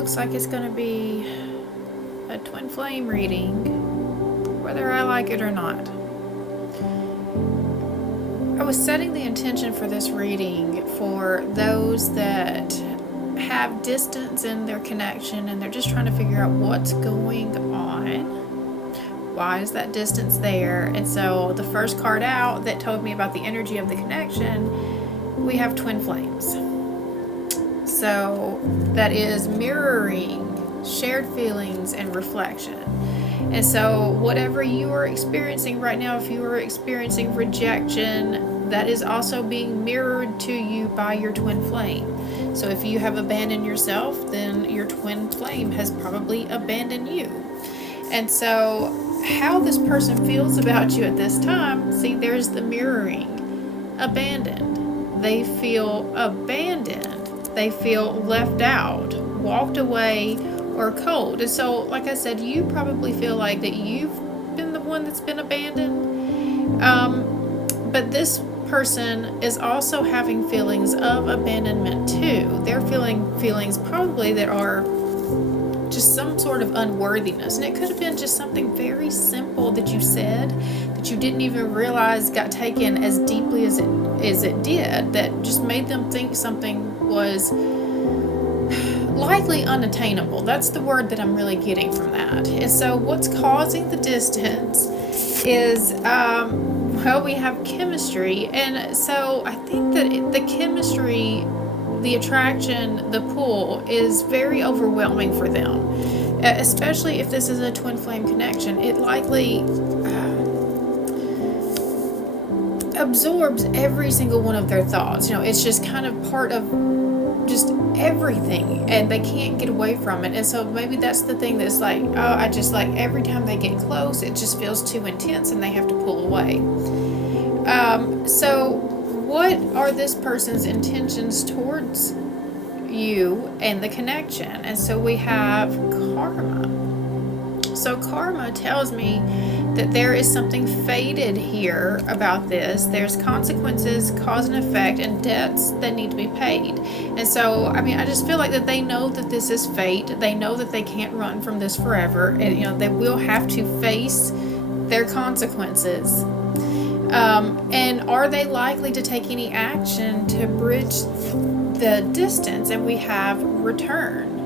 looks like it's going to be a twin flame reading, whether I like it or not. I was setting the intention for this reading for those that have distance in their connection and they're just trying to figure out what's going on. Why is that distance there? And so the first card out that told me about the energy of the connection, we have twin flames. So that is mirroring shared feelings and reflection. And so whatever you are experiencing right now, if you are experiencing rejection, that is also being mirrored to you by your twin flame. So if you have abandoned yourself, then your twin flame has probably abandoned you. And so how this person feels about you at this time, see, there's the mirroring. Abandoned. They feel abandoned. They feel left out, walked away, or cold. And so, like I said, you probably feel like that you've been the one that's been abandoned. But this person is also having feelings of abandonment too. They're feeling feelings probably that are just some sort of unworthiness. And it could have been just something very simple that you said that you didn't even realize got taken as deeply as it did, that just made them think something was likely unattainable. That's the word that I'm really getting from that. And so what's causing the distance is, well, we have chemistry. And so I think that the chemistry, the attraction, the pull is very overwhelming for them, especially if this is a twin flame connection. It likely absorbs every single one of their thoughts. It's just kind of part of just everything, and they can't get away from it. And so maybe that's the thing that's like, oh, I just like every time they get close, it just feels too intense and they have to pull away. So what are this person's intentions towards you and the connection? And so we have karma. So karma tells me that there is something fated here about this. There's consequences, cause and effect, and debts that need to be paid. And so, I just feel like that they know that this is fate. They know that they can't run from this forever. And, they will have to face their consequences. And are they likely to take any action to bridge the distance? And we have return.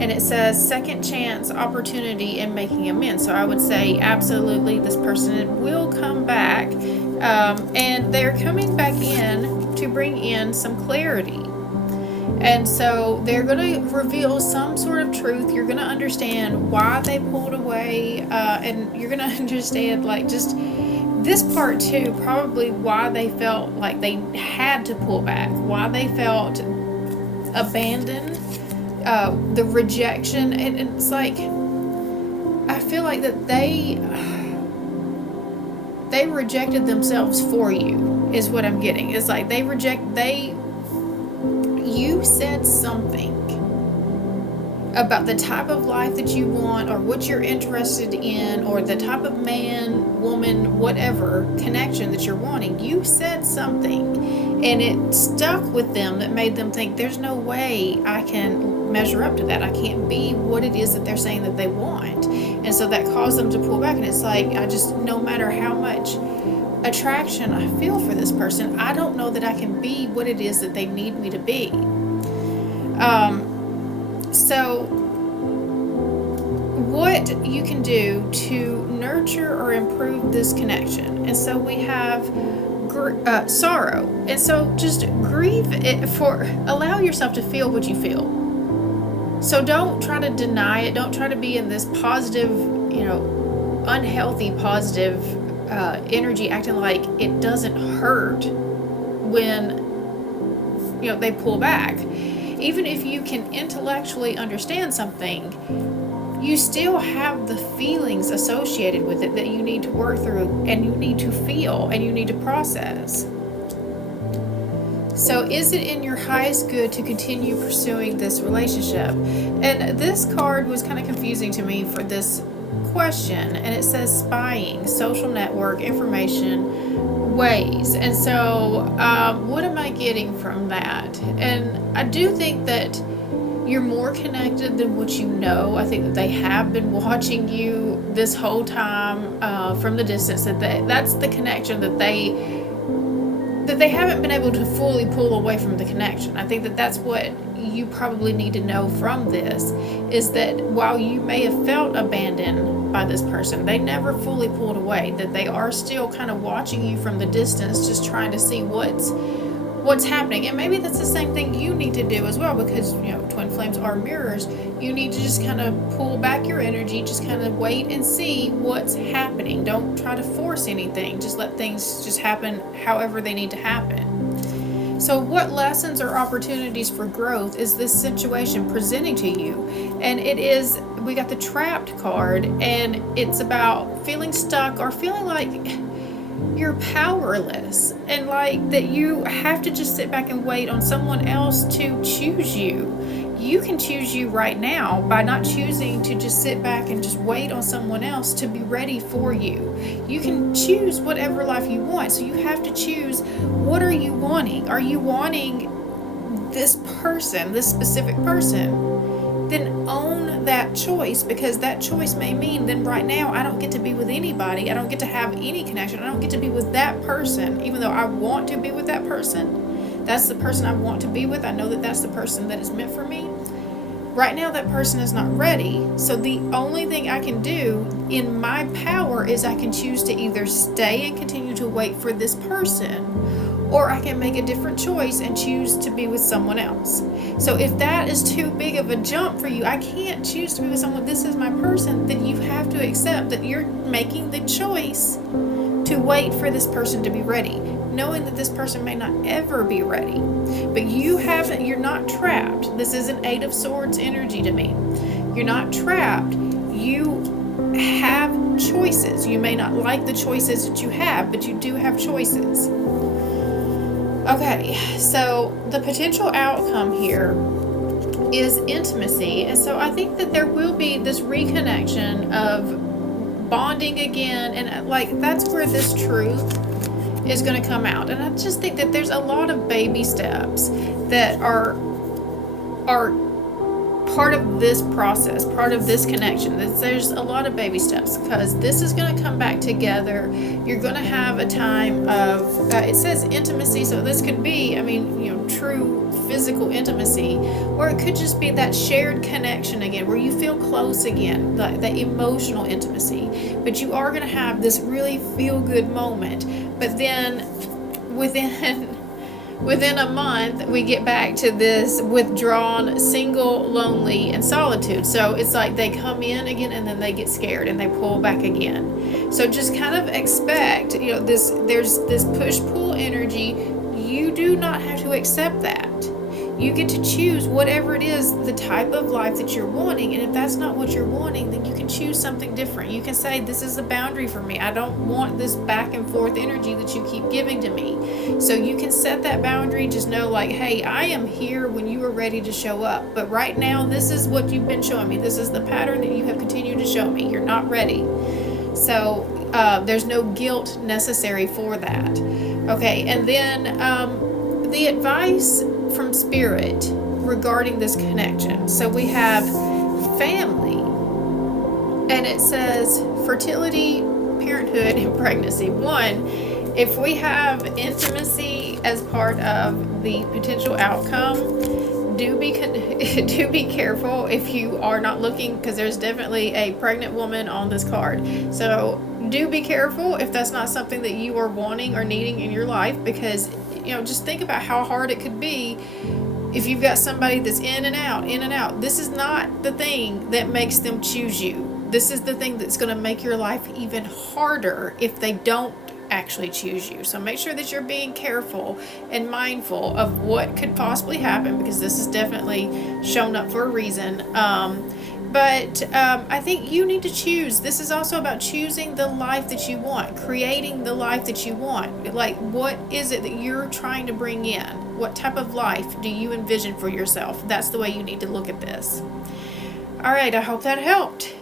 And it says second chance, opportunity, and making amends. So I would say absolutely this person will come back, and they're coming back in to bring in some clarity. And so they're going to reveal some sort of truth. You're going to understand why they pulled away, and you're going to understand like just this part too, probably why they felt like they had to pull back, why they felt abandoned. The rejection, and it's like I feel like that they rejected themselves for you is what I'm getting. It's like you said something about the type of life that you want or what you're interested in or the type of man, woman, whatever connection that you're wanting. You said something and it stuck with them that made them think there's no way I can measure up to that. I can't be what it is that they're saying that they want. And so that caused them to pull back. And it's like, no matter how much attraction I feel for this person, I don't know that I can be what it is that they need me to be. So what you can do to nurture or improve this connection. And so we have sorrow. And so just grieve it, allow yourself to feel what you feel. So don't try to deny it. Don't try to be in this positive, unhealthy positive energy, acting like it doesn't hurt when, they pull back. Even if you can intellectually understand something, you still have the feelings associated with it that you need to work through and you need to feel and you need to process. So is it in your highest good to continue pursuing this relationship? And this card was kind of confusing to me for this question. And it says spying, social network, information, ways. And so what am I getting from that? And I do think that, You're more connected than what you know. I think that they have been watching you this whole time from the distance. That's the connection that they haven't been able to fully pull away from the connection. I think that that's what you probably need to know from this, is that while you may have felt abandoned by this person, they never fully pulled away, that they are still kind of watching you from the distance, just trying to see what's happening. And maybe that's the same thing you need to do as well, because twin flames are mirrors. You need to just kind of pull back your energy, just kind of wait and see what's happening. Don't try to force anything, just let things just happen however they need to happen. So what lessons or opportunities for growth is this situation presenting to you? And we got the Trapped card, and it's about feeling stuck or feeling like you're powerless, and like that you have to just sit back and wait on someone else to choose you. You can choose you right now by not choosing to just sit back and just wait on someone else to be ready for you. You can choose whatever life you want. So you have to choose, what are you wanting? Are you wanting this person, this specific person? Then own that choice, because that choice may mean then right now I don't get to be with anybody. I don't get to have any connection. I don't get to be with that person, even though I want to be with that person. That's the person I want to be with. I know that that's the person that is meant for me. Right now, that person is not ready. So the only thing I can do in my power is I can choose to either stay and continue to wait for this person, or I can make a different choice and choose to be with someone else. So if that is too big of a jump for you, I can't choose to be with someone, this is my person, then you have to accept that you're making the choice to wait for this person to be ready, knowing that this person may not ever be ready. But you're not trapped. This is an 8 of Swords energy to me. You're not trapped. You have choices. You may not like the choices that you have, but you do have choices. Okay, so the potential outcome here is intimacy. And so I think that there will be this reconnection of bonding again, and like that's where this truth is going to come out. And I just think that there's a lot of baby steps that are part of this process, part of this connection. There's a lot of baby steps, because this is going to come back together. You're going to have a time of it says intimacy, so this could be true physical intimacy, or it could just be that shared connection again, where you feel close again, like that emotional intimacy. But you are going to have this really feel good moment. But then within a month, we get back to this withdrawn, single, lonely, and solitude. So it's like they come in again, and then they get scared and they pull back again. So just kind of expect, there's this push-pull energy. You do not have to accept that. You get to choose whatever it is, the type of life that you're wanting. And if that's not what you're wanting, then you can choose something different. You can say, this is a boundary for me. I don't want this back and forth energy that you keep giving to me. So you can set that boundary. Just know, like, hey, I am here when you are ready to show up. But right now, this is what you've been showing me. This is the pattern that you have continued to show me. You're not ready. So there's no guilt necessary for that. Okay, and then the advice from Spirit regarding this connection. So we have family, and it says fertility, parenthood, and pregnancy. One, if we have intimacy as part of the potential outcome, do be careful if you are not looking, because there's definitely a pregnant woman on this card. So do be careful if that's not something that you are wanting or needing in your life, because just think about how hard it could be if you've got somebody that's in and out. This is not the thing that makes them choose you. This is the thing that's going to make your life even harder if they don't actually choose you. So make sure that you're being careful and mindful of what could possibly happen, because this is definitely shown up for a reason. But I think you need to choose. This is also about choosing the life that you want, creating the life that you want. Like, what is it that you're trying to bring in? What type of life do you envision for yourself? That's the way you need to look at this. All right, I hope that helped.